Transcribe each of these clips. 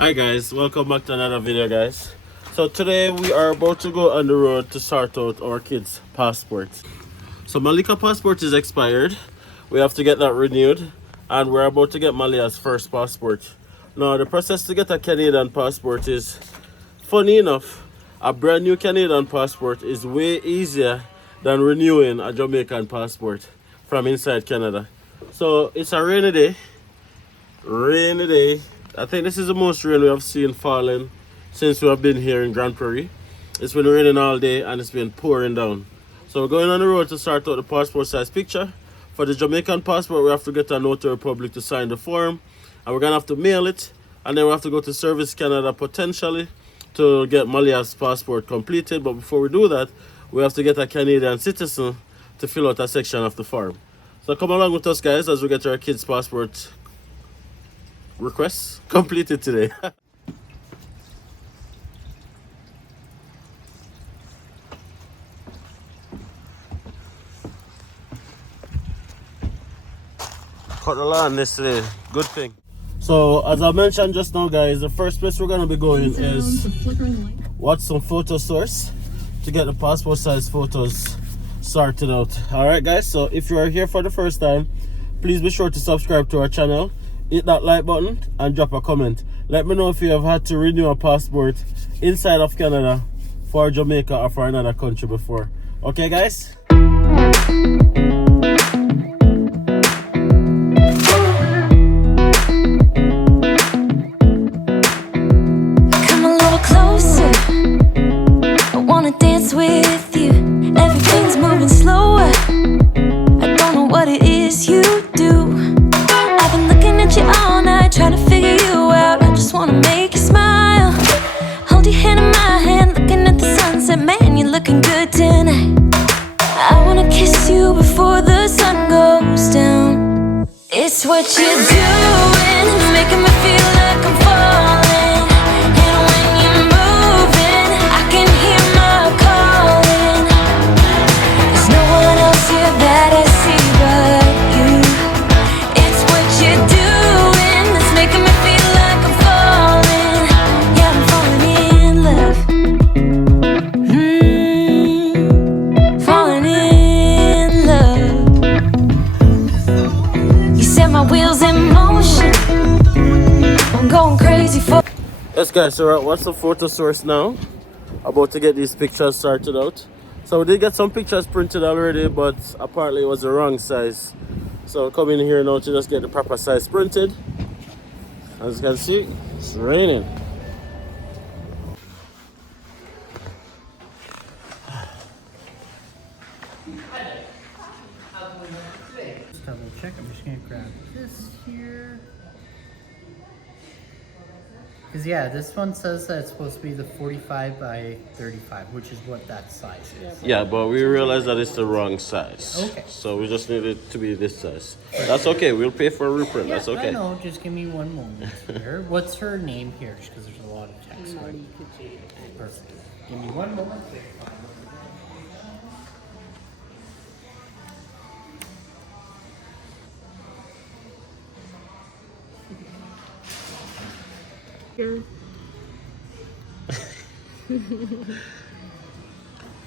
Hi guys, welcome back to another video guys. So today we are about to go on the road to sort out our kids' passports. So Malika's passport is expired. We have to get that renewed and we're about to get Malia's first passport. Now the process to get a Canadian passport is, funny enough, a brand new Canadian passport is way easier than renewing a Jamaican passport from inside Canada. So it's a rainy day. I think this is the most rain we have seen falling since we have been here in Grand Prairie. It's been raining all day and it's been pouring down. So we're going on the road to start out the passport size picture. For the Jamaican passport, we have to get a Notary Public to sign the form. And we're going to have to mail it. And then we have to go to Service Canada potentially to get Malia's passport completed. But before we do that, we have to get a Canadian citizen to fill out a section of the form. So come along with us guys as we get our kids' passport requests completed today. Cut the lawn this today, good thing. So as I mentioned just now guys, the first place we're going to be going is Watson Photo Source to get the passport size photos sorted out. Alright guys, so if you are here for the first time, please be sure to subscribe to our channel, hit that like button and drop a comment. Let me know if you have had to renew a passport inside of Canada for Jamaica or for another country before. Okay guys? Come a little closer, I wanna dance with you. Everything's moving slower, I don't know what it is you do. I've been looking at you all night, trying to figure you out. I just wanna make you smile. Hold your hand in my hand, looking at the sunset. Man, you're looking good tonight. I wanna kiss you before the sun goes down. It's what you're doing, making me feel like I'm falling. And when you're moving, I can hear my calling. There's no one else here that I see but you. It's what you're doing that's making me feel like I'm falling. Yeah, I'm falling in love. You set my wheels in motion, I'm going crazy for. Yes guys, so we're at What's the Photo Source now, about to get these pictures sorted out. So we did get some pictures printed already, but apparently it was the wrong size. So come in here now to just get the proper size printed. As you can see, it's raining. Just double check. I'm just gonna grab this here. Because yeah, this one says that it's supposed to be the 45 by 35, which is what that size is. Yeah, but we realized that it's the wrong size. Okay. So we just need it to be this size. That's okay. We'll pay for a reprint. Yeah, That's okay. I know. Just give me one moment here. What's her name here? Just because there's a lot of text. Perfect. Give me one moment.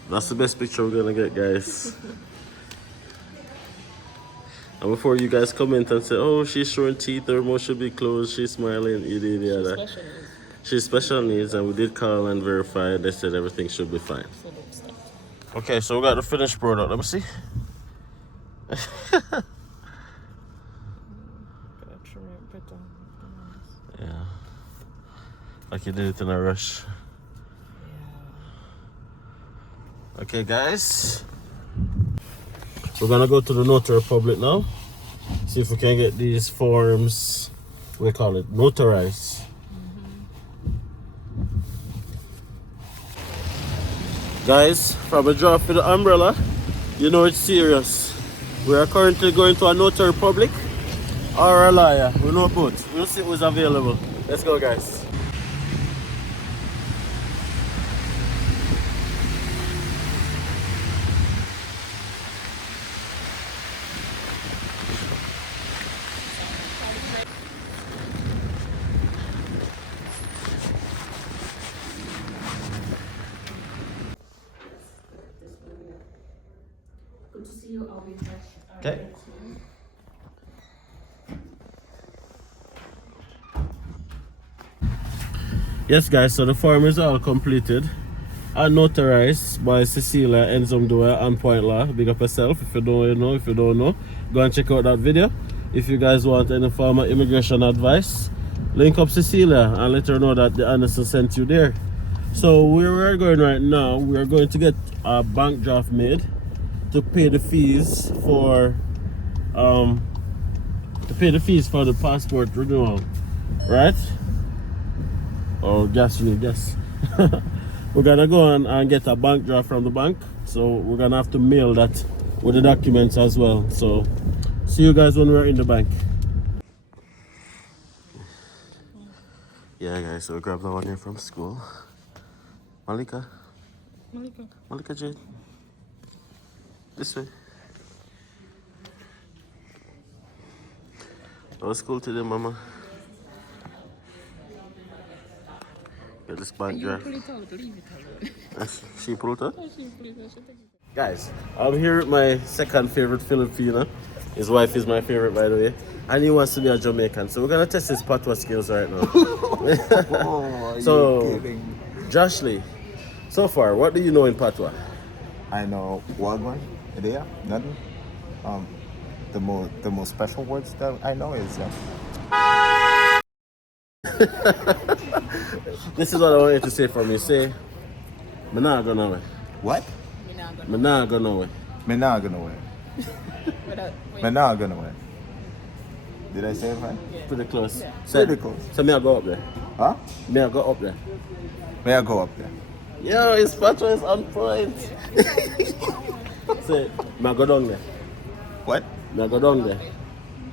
That's the best picture we're gonna get, guys. And before you guys comment and say, oh, she's showing teeth, her mouth should be closed, she's smiling, the other. She's special needs, and we did call and verify. They said everything should be fine. Okay, so we got the finished product. Let me see. Yeah. Like you did it in a rush. Okay, guys. We're gonna go to the Notary Public now. See if we can get these forms, we call it, notarized. Guys, from a drop for the umbrella, you know it's serious. We are currently going to a Notary Public or a lawyer. We know both. We'll see who's available. Let's go, guys. you. I'll be in touch. Okay. Yes, guys, so the form is all completed and notarized by Cecilia Enzomdoa and Point Law. Big up yourself. If you don't know, if you don't know, go and check out that video. If you guys want any form of immigration advice, link up Cecilia and let her know that the Anderson sent you there. So where we're going right now, we're going to get a bank draft made to pay the fees for the passport renewal, right? Or gas, you need gas. We're gonna go on and get a bank draft from the bank, so we're gonna have to mail that with the documents as well. So see you guys when we're in the bank. Yeah, guys, so we grabbed that one here from school. Malika Jade, this way. That was school today, mama. Get this bank draft. She pulled it out? Guys, I'm here with my second favorite Filipino. His wife is my favorite, by the way. And he wants to be a Jamaican. So we're going to test his patois skills right now. So, Josh Lee, so far, what do you know in patois? I know Wagwan, Idea, nothing. The most special words that I know is This is what I want you to say for me. Say, me nah go nowhere. what? Me nah go nowhere. Me nah gonna win. Me nah gonna win. Did I say it right? Pretty close. Yeah. Say, Pretty close. So me I go up there. Huh? Me I go up there. May I go up there? Yo, his patois is on point. Say, me I go down there. What? Me I go down there.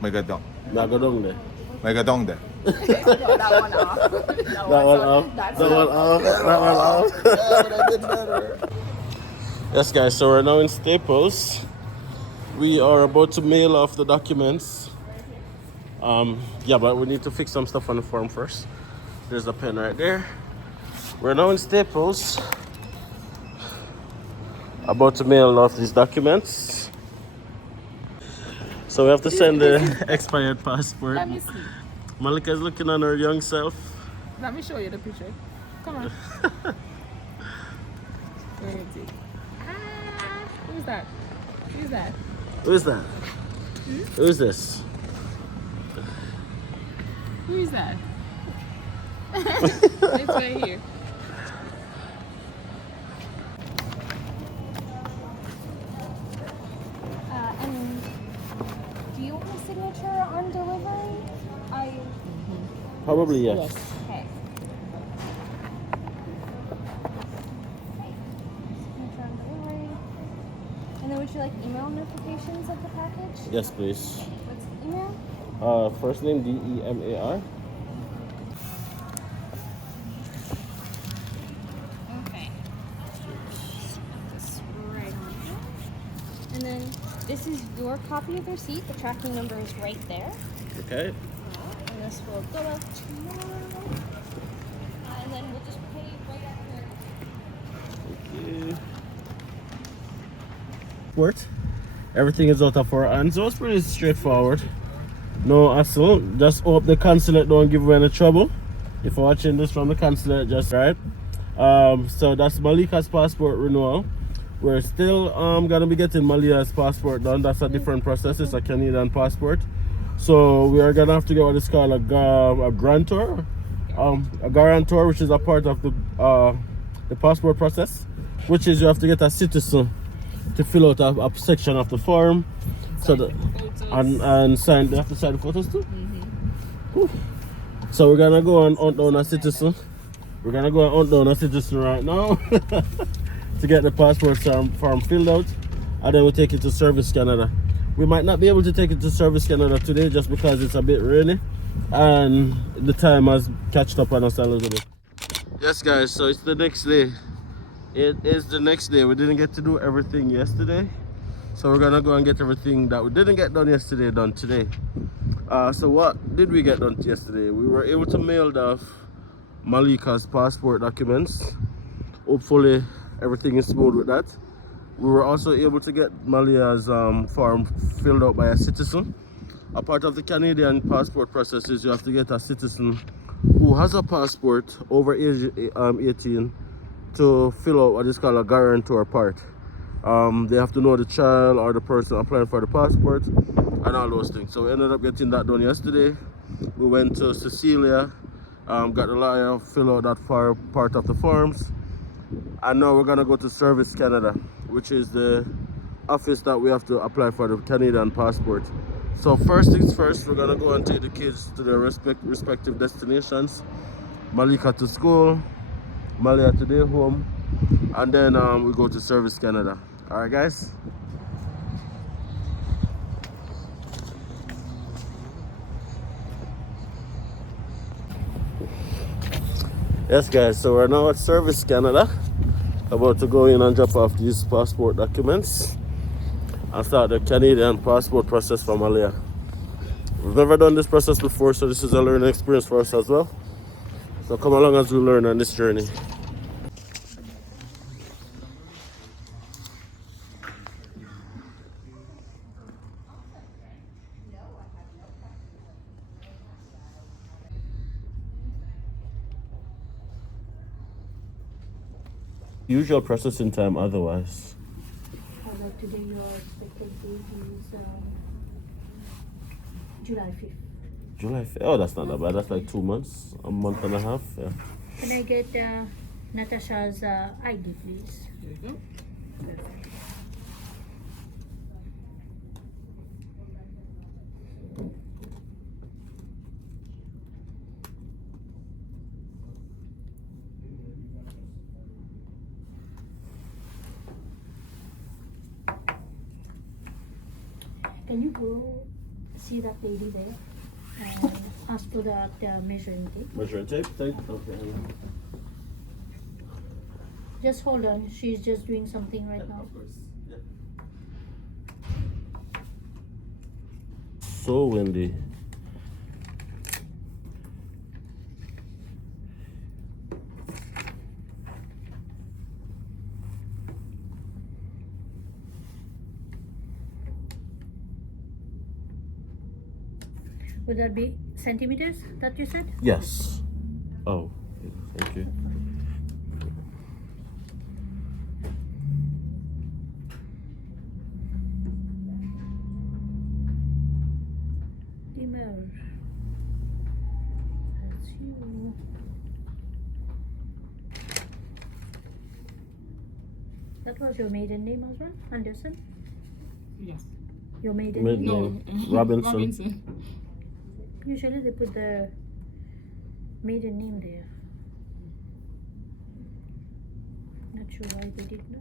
Mega dong. Me I go down there. Mega dong there. That one off. That one off. That one off. That one off. I did better. Yes, guys, so we're now in Staples. We are about to mail off the documents. Yeah, but we need to fix some stuff on the form first. There's a pen right there. We're now in Staples. About to mail off these documents. So we have to send the expired passport. Let me see. Malika is looking on her young self. Let me show you the picture. Come on. Let me see. Who's that? Who's that? Who is that? Who is this? Who is that? It's right here. And do you want a signature on delivery? Probably yes. Okay. Signature on delivery. And then would you like email notifications of the package? Yes, please. What's the email? First name DEMAR. Okay. This right on here. And then this is your copy of the receipt. The tracking number is right there. Okay. And this will go out tomorrow. And then we'll just pay right after. Worked. Everything is out of our hands, so it's pretty straightforward. No hassle. Just hope the consulate don't give you any trouble. If you're watching this from the consulate, just right. So that's Malika's passport renewal. We're still gonna be getting Malia's passport done. That's a different process. It's a Canadian passport. So we are gonna have to get what is called a grantor, a guarantor, which is a part of the passport process, which is you have to get a citizen to fill out a section of the form, so that and sign. They have to sign the photos too. So we're gonna go and hunt down a citizen. We're gonna go and hunt down a citizen right now to get the passport form filled out, and then we'll take it to Service Canada. We might not be able to take it to Service Canada today just because it's a bit rainy and the time has catched up on us a little bit. Yes, guys, so it's the next day. It is the next day. We didn't get to do everything yesterday, so we're gonna go and get everything that we didn't get done yesterday done today. So what did we get done yesterday? We were able to mail off Malika's passport documents. Hopefully everything is smooth with that. We were also able to get Malia's form filled out by a citizen. A part of the Canadian passport process is you have to get a citizen who has a passport over age 18 to fill out what is called a guarantor part. They have to know the child or the person applying for the passport and all those things. So we ended up getting that done yesterday. We went to Cecilia, got the lawyer, fill out that part of the forms, and now we're gonna go to Service Canada, which is the office that we have to apply for the Canadian passport. So first things first, we're gonna go and take the kids to their respective destinations. Malika to school, Malia to their home, and then we go to Service Canada. All right, guys. Yes, guys, so we're now at Service Canada, about to go in and drop off these passport documents and start the Canadian passport process for Malia. We've never done this process before, so this is a learning experience for us as well. So come along as we learn on this journey. Usual processing time otherwise. As of today, your expected date is July 5th. July 5th. Oh, that's not that bad. That's like 2 months, a month and a half. Yeah. Can I get Natasha's ID, please? There you go. Perfect. Can you go see that lady there and ask for that measuring tape? Measuring tape? Okay. Just hold on. She's just doing something right now. Of course. Yeah. So windy. Would that be centimeters that you said? Yes. Oh, thank you. Dimmer. That's you. That was your maiden name as well? Anderson? Yes. Your maiden Maiden name? name. Robinson. Robinson. Usually they put the maiden name there. Not sure why they did not.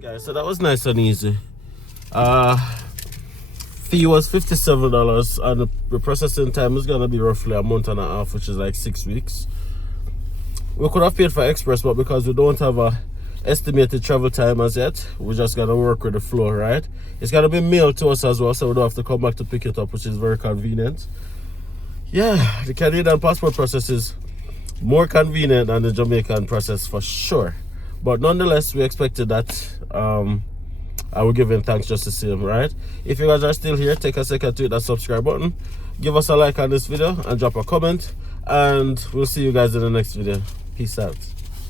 Guys, so that was nice and easy. Fee was $57 and the processing time is gonna be roughly a month and a half, which is like 6 weeks. We could have paid for express, but because we don't have a estimated travel time as yet, we just gotta work with the flow, right? It's gonna be mailed to us as well, so we don't have to come back to pick it up, which is very convenient. Yeah, the Canadian passport process is more convenient than the Jamaican process for sure. But nonetheless, we expected that. I will give him thanks just the same, right? If you guys are still here, take a second to hit that subscribe button. Give us a like on this video and drop a comment. And we'll see you guys in the next video. Peace out.